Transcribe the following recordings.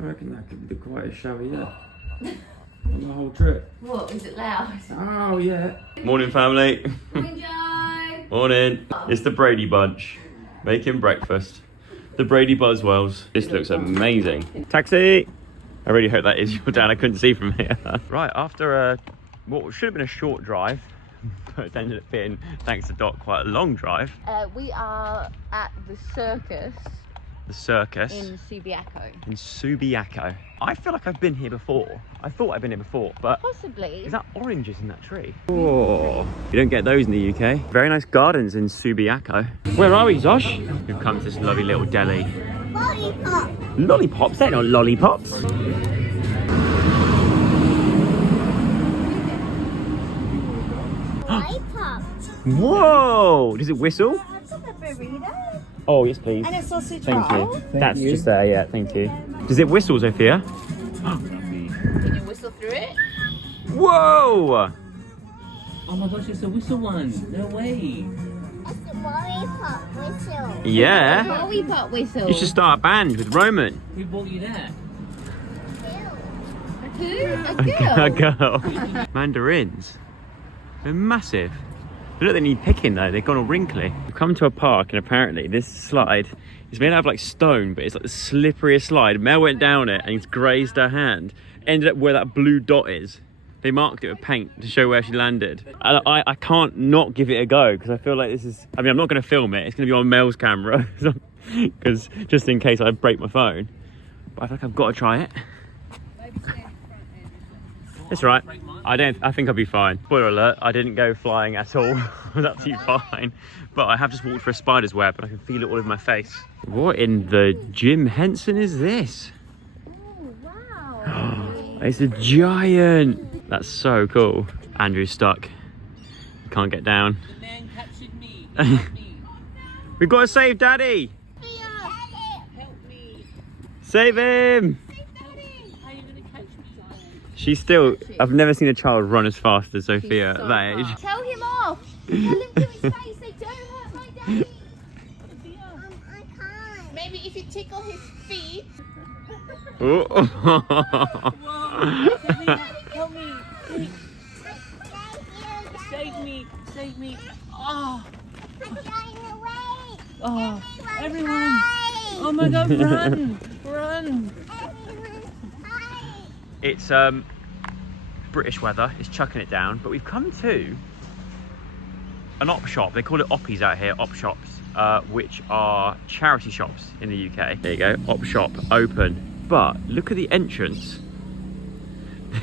I reckon that could be the quietest shower yet. On the whole trip. What, is it loud? Oh, yeah. Morning, family. Morning, Joe. Morning. It's the Brady Bunch making breakfast. The Brady Buzzwells. This looks amazing. Taxi! I really hope that is your dad. I couldn't see from here. Right, after what should have been a short drive, but it ended up being, thanks to Doc, quite a long drive. We are at the circus. The circus. In Subiaco. In Subiaco. I feel like I've been here before. I thought I'd been here before, but... Possibly. Is that oranges in that tree? Oh, you don't get those in the UK. Very nice gardens in Subiaco. Where are we, Zosh? We've come to this lovely little deli. Lollipop. Lollipops? They're not lollipops. Lollipop. Whoa! Does it whistle? That's a burrito. Oh, yes, please. And a sausage Thank roll. you. That's just there, yeah, thank you. Does it whistle, Sophia? Can you whistle through it? Whoa! Oh my gosh, it's a whistle one. No way. It's a lollipop whistle. Yeah. Lollipop whistle. You should start a band with Roman. Who bought you that? Who? A girl. A girl. Mandarins. They're massive. Look, they need picking though. They've gone all wrinkly. We've come to a park and apparently this slide is made out of like stone, but it's like the slipperiest slide. Mel went down it and it's grazed her hand. Ended up where that blue dot is. They marked it with paint to show where she landed. And I can't not give it a go because I feel like this is... I mean, I'm not going to film it. It's going to be on Mel's camera because just in case I break my phone. But I feel like I've got to try it. It's right. I think I'll be fine. Spoiler alert, I didn't go flying at all. I was absolutely fine. But I have just walked for a spider's web and I can feel it all over my face. What in the Jim Henson is this? Oh, wow. It's a giant. That's so cool. Andrew's stuck. He can't get down. The man captured me. Help me. We've got to save Daddy. Help me. Save him. How are you going to catch me? She's still... I've never seen a child run as fast as Sophia so at that age. fast. Tell him off. Tell him to his face. They don't hurt my daddy. I can't. Maybe if you tickle his feet. Oh. Help me. Save me. Save me. Oh. I'm going away. Oh. Everyone. Oh my god, run. Run. It's British weather. It's chucking it down. But we've come to an op shop. They call it oppies out here, op shops, which are charity shops in the UK. There you go, op shop, open. But look at the entrance.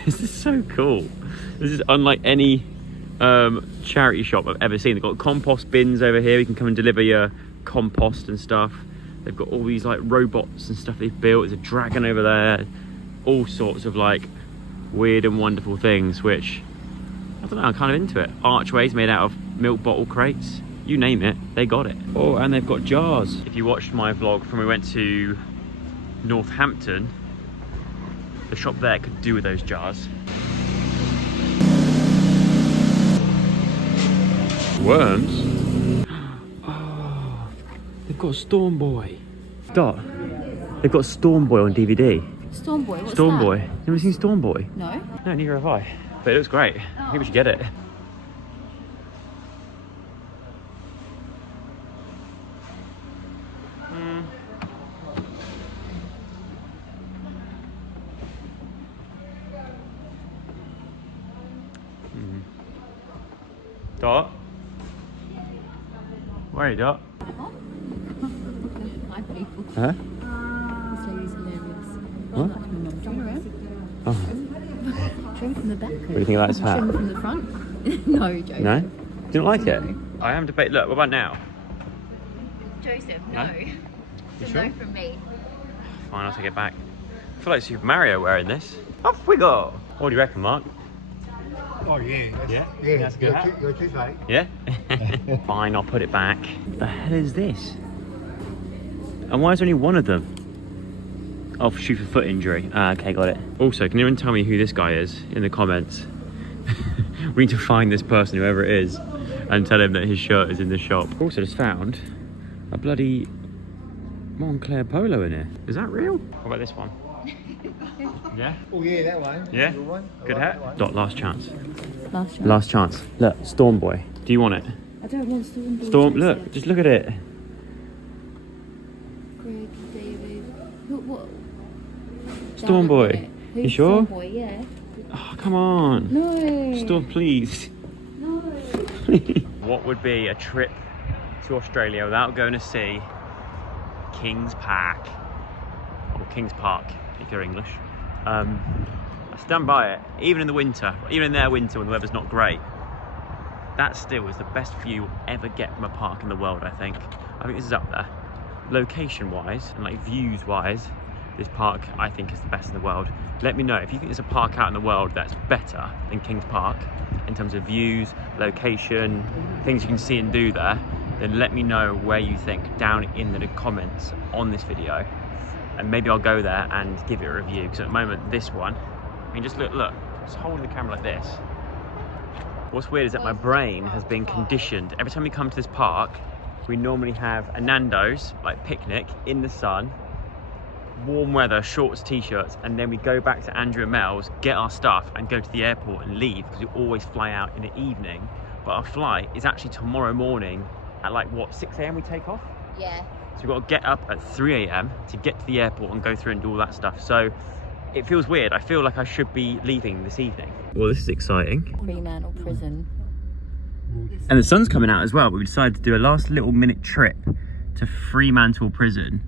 This is so cool. This is unlike any charity shop I've ever seen. They've got compost bins over here. You can come and deliver your compost and stuff. They've got all these like robots and stuff they've built. There's a dragon over there. All sorts of like weird and wonderful things, which I don't know, I'm kind of into it. Archways made out of milk bottle crates. You name it, they got it. Oh, and they've got jars. If you watched my vlog from when we went to Northampton, the shop there could do with those jars. Worms? Oh, they've got Storm Boy. Dot, they've got Storm Boy on DVD. Storm Boy, what's Storm that? Boy. You ever seen Storm Boy? No. No, neither have I. But it looks great. I think we should get it. Dot? Where are you, Dot? Hi, people. Huh? This lady's hilarious. What? That's my mum. Turn around. Oh. Show me from the back. What do you think about this hat? Show me from the front. No, Joseph. No? Do you not like it? I am debate. Look, what about now? Joseph, No? no. It's a sure? no from me. Fine, I'll take it back. I feel like Super Mario wearing this. Off we go! What do you reckon, Mark? Oh yeah, Yeah? yeah, That's good. You're too late. Yeah? Fine, I'll put it back. What the hell is this? And why is there only one of them? Oh, shoot for foot injury. Ah, okay, got it. Also, can anyone tell me who this guy is in the comments? We need to find this person, whoever it is, and tell him that his shirt is in the shop. Also just found a bloody Montclair polo in here. Is that real? What about this one? Yeah? Oh yeah, that one. Yeah? Good one. I Good like hat? that one. Dot, last chance. Last shot. Last chance. Look, Storm Boy. Do you want it? I don't want Storm Boy. Storm, look, just look at it. Greg, David. What? Storm Boy. Who's You sure? Storm Boy, yeah. Oh, come on. No. Storm, please. No. What would be a trip to Australia without going to see Kings Park? Or Kings Park, if you're English. I stand by it, even in the winter, even in their winter when the weather's not great. That still is the best view you'll ever get from a park in the world, I think. I think this is up there. Location-wise and like views-wise, this park I think is the best in the world. Let me know if you think there's a park out in the world that's better than Kings Park in terms of views, location, things you can see and do there. Then let me know where you think down in the comments on this video, and maybe I'll go there and give it a review. Because at the moment, this one, I mean, just look, just holding the camera like this. What's weird is that my brain has been conditioned. Every time we come to this park, we normally have a Nando's, like picnic, in the sun, warm weather, shorts, t-shirts, and then we go back to Andrew and Mel's, get our stuff, and go to the airport and leave, because we always fly out in the evening. But our flight is actually tomorrow morning at like, what, 6 a.m. we take off? Yeah. So we've got to get up at 3 a.m. to get to the airport and go through and do all that stuff. So it feels weird. I feel like I should be leaving this evening. Well, this is exciting. Fremantle prison. And the sun's coming out as well, but we decided to do a last little minute trip to Fremantle prison.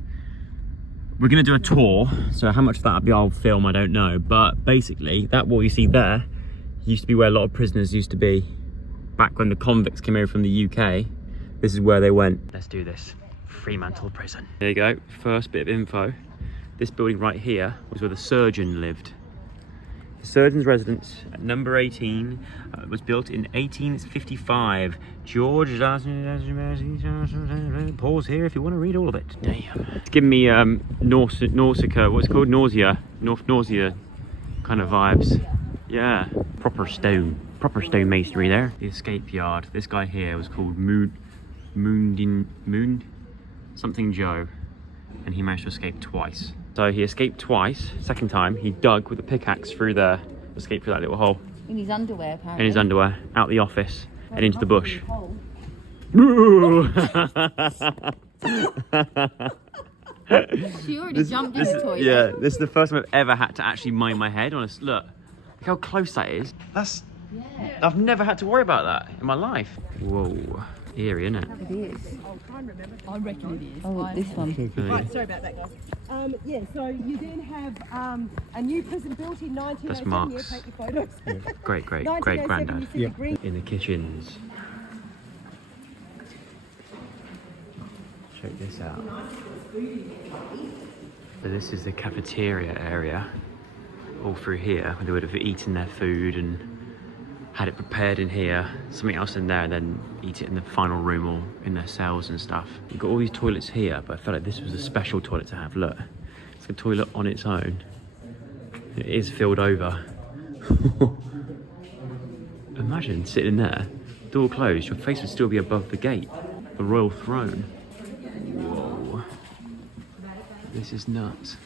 We're going to do a tour, so how much of that'll be I'll film, I don't know. But basically, that what you see there used to be where a lot of prisoners used to be back when the convicts came over from the UK. This is where they went. Let's do this. Fremantle prison. There you go, first bit of info. This building right here was where the surgeon lived. The surgeon's residence at number 18 was built in 1855. George, pause here if you want to read all of it. Damn. It's giving me Nausicaa, what's it called? Nausea kind of vibes. Yeah, proper stone masonry there. The escape yard. This guy here was called Moon something Joe, and he managed to escape twice. So he escaped twice. Second time, he dug with a pickaxe through there, escaped through that little hole. In his underwear, apparently. In his underwear, out the office, and into the bush. She already jumped in the toilet. Yeah, this is the first time I've ever had to actually mind my head. Honest, look how close that is. I've never had to worry about that in my life. Whoa. Eerie, isn't it? It is. I reckon it is. Oh, this one. Right, sorry about that, guys. Yeah, so you then have a new prison built in 1907. That's Mark's. Yeah, take your photos. Great 1907, granddad. you see the green. In the kitchens. Check this out. So this is the cafeteria area. All through here, where they would have eaten their food and had it prepared in here, something else in there, and then eat it in the final room or in their cells and stuff. You've got all these toilets here, but I felt like this was a special toilet to have. Look, it's a toilet on its own. It is filled over. Imagine sitting in there, door closed, your face would still be above the gate. The royal throne. Whoa. This is nuts.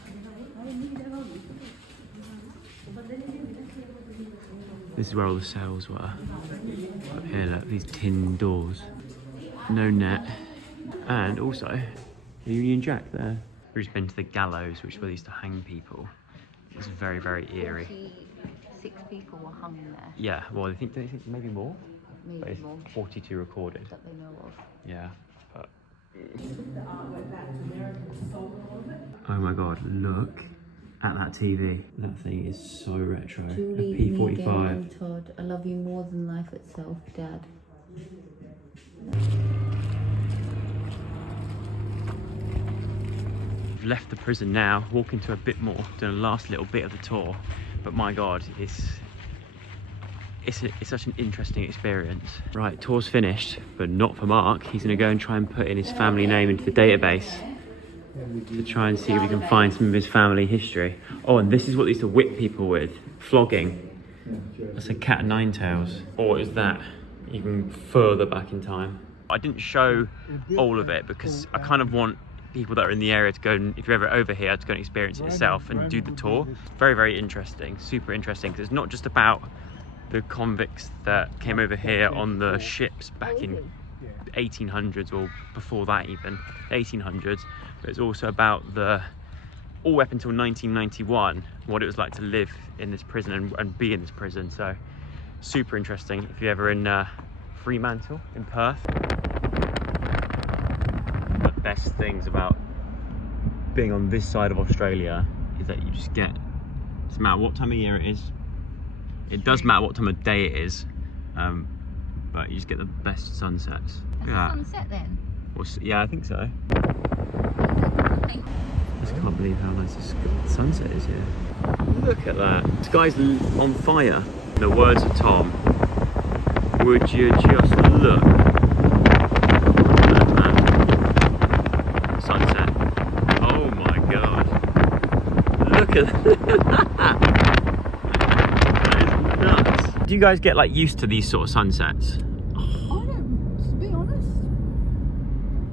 This is where all the cells were. Up here, look, these tin doors. No net. And also, the Union Jack there. We've just been to the gallows, which is where they used to hang people. It's very, very eerie. 46 people were hung there. Yeah, well, they think maybe more? Maybe But it's more 42 recorded. that they know of. Yeah, but... Oh my god, look at that TV. That thing is so retro. Julie, A P45. Miguel and Todd, I love you more than life itself, Dad. We've left the prison now, walking to a bit more, doing a last little bit of the tour. But my god, it's such an interesting experience. Right, tour's finished, but not for Mark. He's gonna go and try and put in his family name into the database to try and see if we can find some of his family history. Oh, and this is what they used to whip people with, flogging. That's a cat of nine tails. Or is that even further back in time? I didn't show all of it because I kind of want people that are in the area to go, and if you're ever over here, to go and experience it yourself and do the tour. Very, very interesting, super interesting, because it's not just about the convicts that came over here on the ships back in 1800s or before that, even 1800s, but it's also about the all up until 1991 what it was like to live in this prison and be in this prison. So super interesting if you're ever in Fremantle in Perth. The best things about being on this side of Australia is that you just get, it doesn't matter what time of year it is, it does matter what time of day it is, but you just get the best sunsets. That's a sunset then? Well, yeah, I think so. I just can't believe how nice this sunset is here. Look at that. The sky's on fire. In the words of Tom, would you just look at that sunset? Oh my god. Look at that. That is nuts. Do you guys get like used to these sort of sunsets? I don't, to be honest,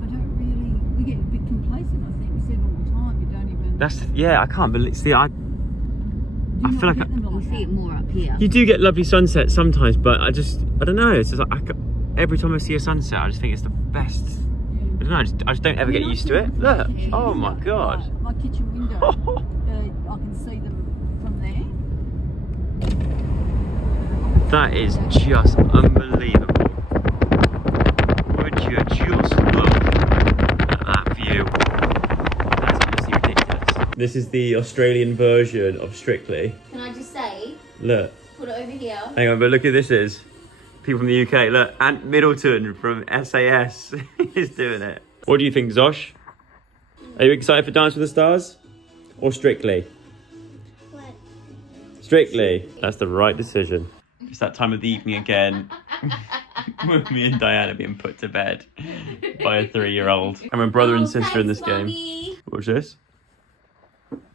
I don't really, we get a bit complacent, I think. We see it all the time, you don't even... That's, yeah, I can't believe, see, I feel like we see it more up here. you do get lovely sunsets sometimes, but I don't know, it's just like, every time I see a sunset, I just think it's the best. I don't know, I just don't ever get used to it. Look, oh my god. My kitchen window, I can see them from there. That is just unbelievable. Would you just look at that view? That's honestly ridiculous. This is the Australian version of Strictly. Can I just say, Look. put it over here. Hang on, but look who this is. People from the UK. Look, Ant Middleton from SAS is doing it. What do you think, Zosh? Are you excited for Dance with the Stars? Or Strictly? What? Strictly. That's the right decision. It's that time of the evening again. With me and Diana being put to bed by a 3-year-old. I'm a brother and sister in this game. What's this?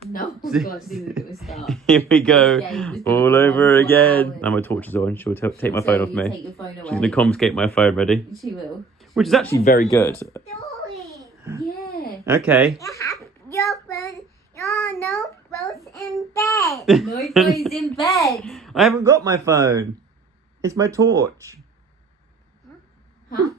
No, God, this is a good start. Here we go. Yeah, All over hours. again. Now my torch is on. She'll take my phone off me. Take your phone away. She's going to confiscate my phone, ready? She will. Which is actually very good. Doing. Yeah. Okay. You have your phone, your notebooks in bed. No phone's in bed. I haven't got my phone. It's my torch. Huh?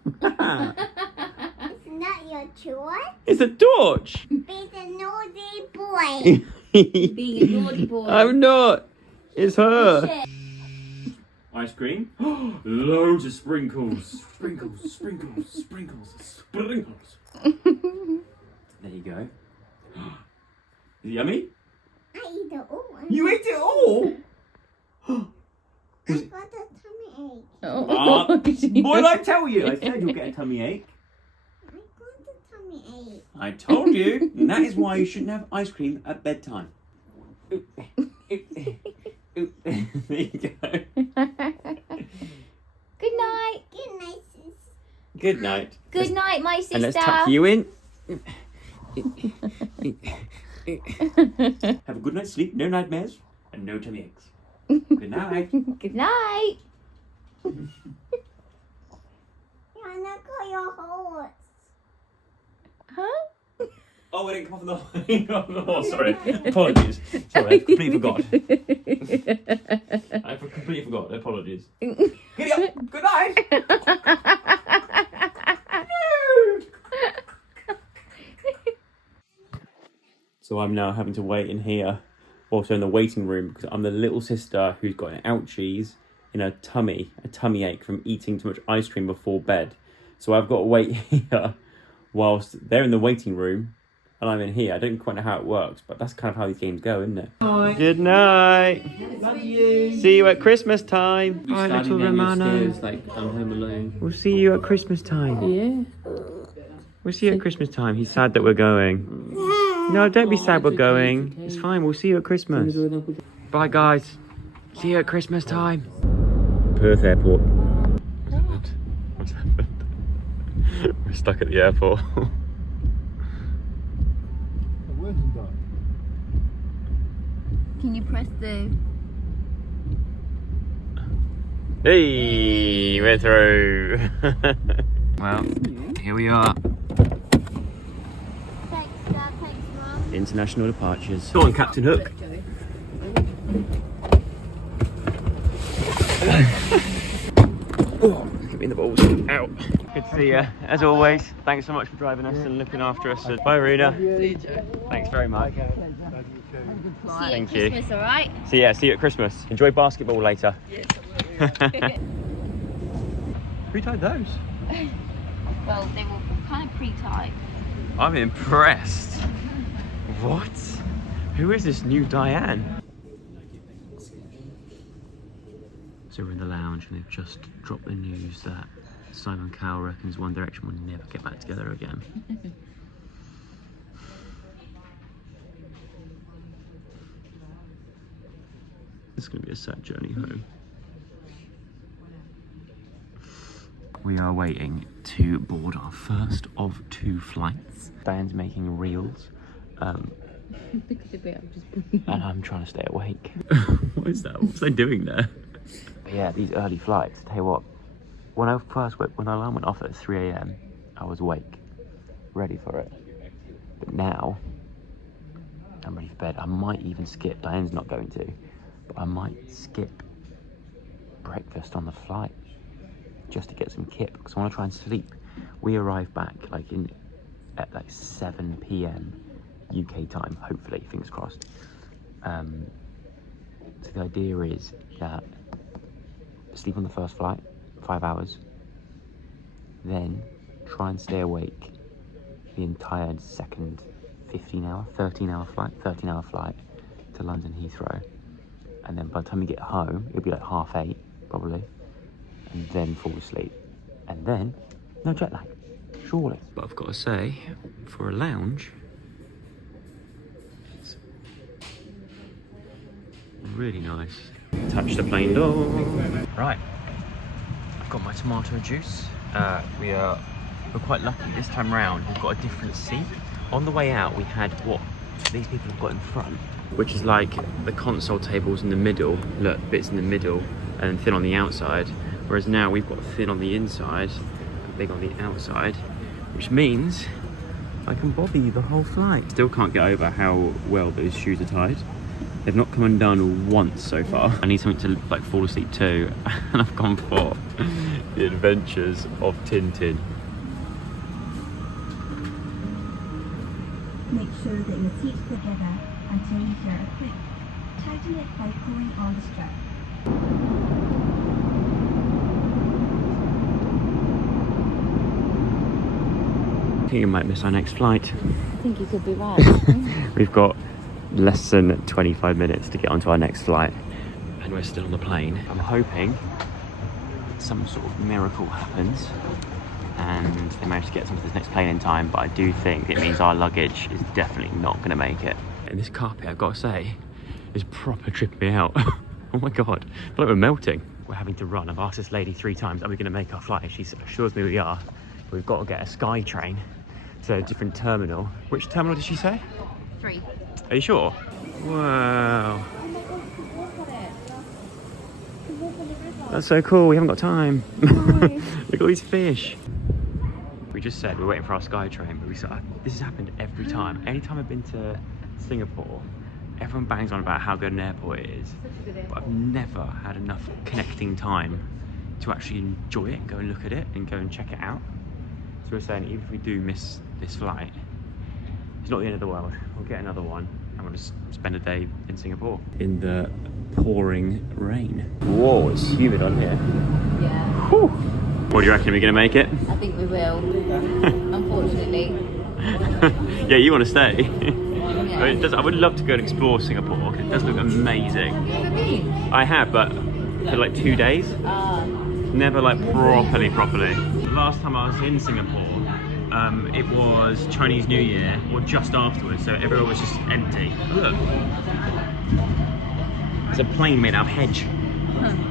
It's not your choice. It's a torch. Be the naughty boy. Being a naughty boy. I'm not. It's her. Shit. Ice cream. Loads of sprinkles. Sprinkles, sprinkles, sprinkles, sprinkles. There you go. Is it yummy? I eat the old one. You ate it all? I got a tummy ache. What did I tell you? I said you'll get a tummy ache. I got a tummy ache. I told you. And that is why you shouldn't have ice cream at bedtime. There you go. Good night. Good night, sis. Good night. Good night, my sister. And let's tuck you in. Have a good night's sleep, no nightmares, and no tummy aches. Good night. Good night. You wanna call your horse? Huh? Oh, I didn't come off the horse. Sorry. Apologies. Sorry, I completely forgot. I completely forgot. Apologies. Giddy up. Good night. So I'm now having to wait in here, also in the waiting room, because I'm the little sister who's got an ouchies in her tummy, a tummy ache from eating too much ice cream before bed. So I've got to wait here whilst they're in the waiting room and I'm in here. I don't quite know how it works, but that's kind of how these games go, isn't it? Night. Good night. Love you. See you at Christmas time. All right, little Romano. Like I'm home alone. We'll see you at Christmas time. Yeah. We'll see you at Christmas time. He's sad that we're going. No, don't be sad we're going. It's fine. We'll see you at Christmas. Bye, guys. See you at Christmas time. Perth Airport. What's happened? We're stuck at the airport. Where's the dog? Can you press the... Hey, we're through. Well, here we are. So international departures. Go on, Captain Hook. Oh, give me the balls. Out. Good to see you, as always. Thanks so much for driving us and looking after us. Bye, Rena. See you, Joe. Thanks very much. See you at Christmas, alright? See you at Christmas. Enjoy basketball later. Yes, I will. Who tied those? Well, they were kind of pre-tied. I'm impressed. What? Who is this new Diane? So we're in the lounge and they've just dropped the news that Simon Cowell reckons One Direction will never get back together again. It's going to be a sad journey home. We are waiting to board our first of 2 flights. Diane's making reels. And I'm trying to stay awake. What is that? What's they doing there? Yeah, these early flights. Tell you what, when the alarm went off at 3 AM, I was awake, ready for it. But now, I'm ready for bed. I might even skip. Diane's not going to, but I might skip breakfast on the flight just to get some kip because I want to try and sleep. We arrive back at 7 PM UK time, hopefully, fingers crossed. So the idea is that sleep on the first flight, 5 hours, then try and stay awake the entire second 13-hour flight to London Heathrow. And then by the time you get home, it'll be like 8:30 probably, and then fall asleep. And then, no jet lag, surely. But I've got to say, for a lounge, it's really nice. Touch the plane door. Right, I've got my tomato juice. We're quite lucky this time round. We've got a different seat. On the way out, we had what these people have got in front, which is like the console tables in the middle. Look, bits in the middle and thin on the outside. Whereas now we've got thin on the inside, and big on the outside, which means I can bobby the whole flight. Still can't get over how well those shoes are tied. They've not come undone once so far. I need something to fall asleep to, and I've gone for The Adventures of Tintin. Make sure that your seats together until you hear a click. Tighten it by pulling on the strap. I think we might miss our next flight. I think you could be right. We've got less than 25 minutes to get onto our next flight, and we're still on the plane. I'm hoping some sort of miracle happens and they manage to get us onto this next plane in time, but I do think it means our luggage is definitely not going to make it. And this carpet, I've got to say, is proper tripping me out. Oh my god, I feel like we're melting. We're having to run. I've asked this lady 3 times, are we going to make our flight? She assures me we are, but we've got to get a sky train to a different terminal. Which terminal did she say? 3. Are you sure? Wow. That's so cool, we haven't got time. Look at all these fish. We just said we're waiting for our sky train, but this has happened every time. Anytime I've been to Singapore, everyone bangs on about how good an airport it is, but I've never had enough connecting time to actually enjoy it and go and look at it and go and check it out. So we're saying even if we do miss this flight, it's not the end of the world. We'll get another one and we'll just spend a day in Singapore. In the pouring rain. Whoa, it's humid on here. Yeah. Whew. What do you reckon, are we going to make it? I think we will. Unfortunately. Yeah, you want to stay? Yeah. I mean, I would love to go and explore Singapore. It does look amazing. Have you ever been? I have, but for like 2 days. Never like properly. Last time I was in Singapore, it was Chinese New Year or just afterwards, so everywhere was just empty. Look, there's a plane made out of hedge.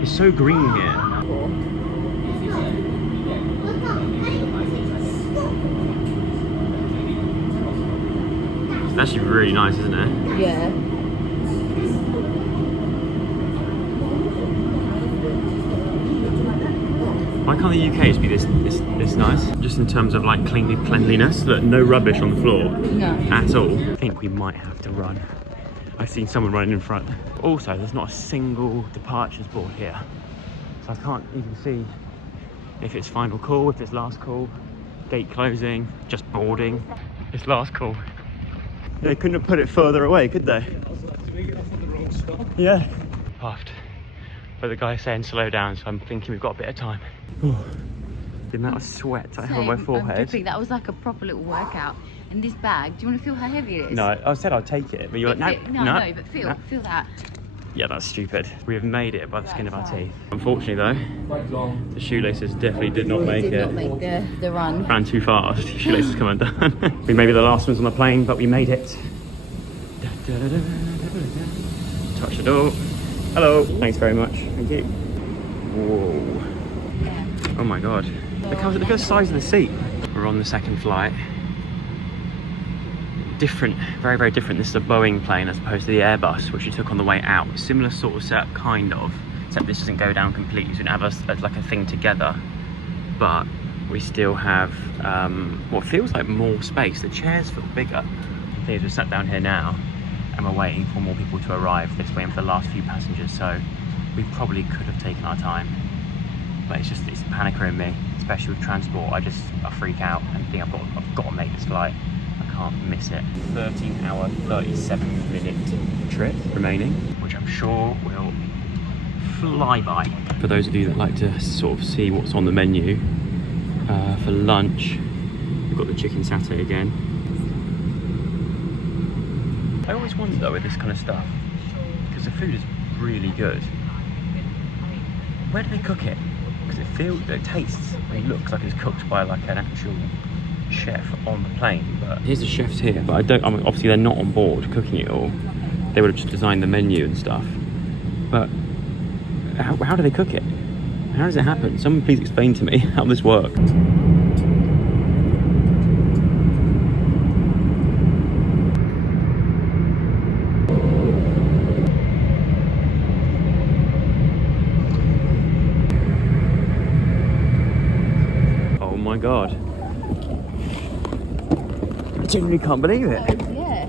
It's so green here. It's actually really nice, isn't it? Yeah. Why can't the UK just be this nice? Just in terms of like cleanliness, look, no rubbish on the floor at all. I think we might have to run. I've seen someone running in front. Also, there's not a single departures board here. So I can't even see if it's final call, if it's last call, gate closing, just boarding. It's last call. They couldn't have put it further away, could they? Did we get off on the wrong stop? Yeah. Puffed. But the guy's saying slow down, so I'm thinking we've got a bit of time. The amount of sweat I have on my forehead. That was like a proper little workout. And this bag, do you want to feel how heavy it is? No, I said I'd take it, but you're like, no, but feel that. Yeah, that's stupid. We have made it by the skin of our teeth. Unfortunately though, the shoelaces definitely did not make it. Did not make the run. Ran too fast, shoelaces come undone. We may be the last ones on the plane, but we made it. Touch the door. Hello. Thanks very much. Thank you. Whoa. Yeah. Oh my god. Look at the size of the seat. We're on the second flight. Different, very, very different. This is a Boeing plane as opposed to the Airbus, which we took on the way out. Similar sort of setup, kind of, except this doesn't go down completely, so we don't have like a thing together. But we still have what feels like more space. The chairs feel bigger. The thing is, we're sat down here now, and we're waiting for more people to arrive. They're just waiting for the last few passengers, so we probably could have taken our time. But it's a panicker in me, especially with transport. I freak out and think I've got to make this flight. I can't miss it. 13-hour, 37-minute trip remaining, which I'm sure will fly by. For those of you that like to sort of see what's on the menu, for lunch, we've got the chicken satay again. I always wonder though with this kind of stuff, because the food is really good, where do they cook it? Because it tastes and looks like it's cooked by like an actual chef on the plane. But here's the chefs here, but obviously they're not on board cooking it all. They would have just designed the menu and stuff. But how do they cook it? How does it happen? Someone please explain to me how this works. Oh my god. I genuinely can't believe it. Yeah.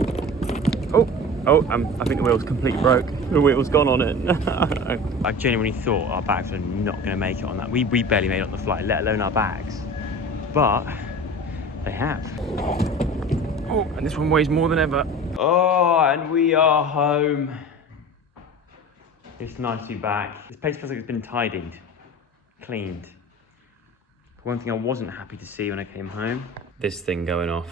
I think the wheel's completely broke. The wheel's gone on it. I genuinely thought our bags were not going to make it on that. We barely made it on the flight, let alone our bags. But they have. Oh, and this one weighs more than ever. Oh, and we are home. It's nice to be back. This place feels like it's been tidied, cleaned. One thing I wasn't happy to see when I came home, this thing going off.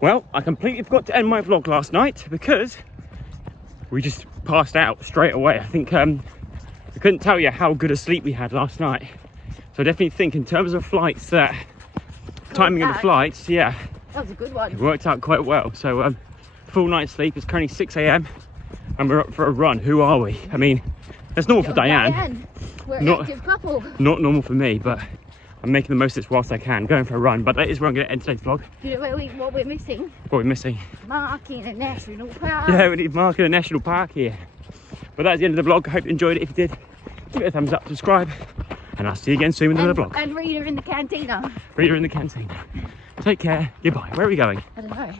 Well, I completely forgot to end my vlog last night because we just passed out straight away. I think I couldn't tell you how good a sleep we had last night. So I definitely think in terms of flights, timing of the flights, yeah. That was a good one. It worked out quite well. So full night's sleep. It's currently 6 AM and we're up for a run. Who are we? I mean, that's normal for Diane. We're an active couple. Not normal for me, but I'm making the most of this whilst I can, going for a run. But that is where I'm going to end today's vlog. You know what we're missing? What are we missing? Marking a national park. Yeah, we need marking a national park here. But that's the end of the vlog. I hope you enjoyed it. If you did, give it a thumbs up, subscribe, and I'll see you again soon with another vlog. And reader in the cantina. Reader in the canteen. Take care. Goodbye. Where are we going? I don't know.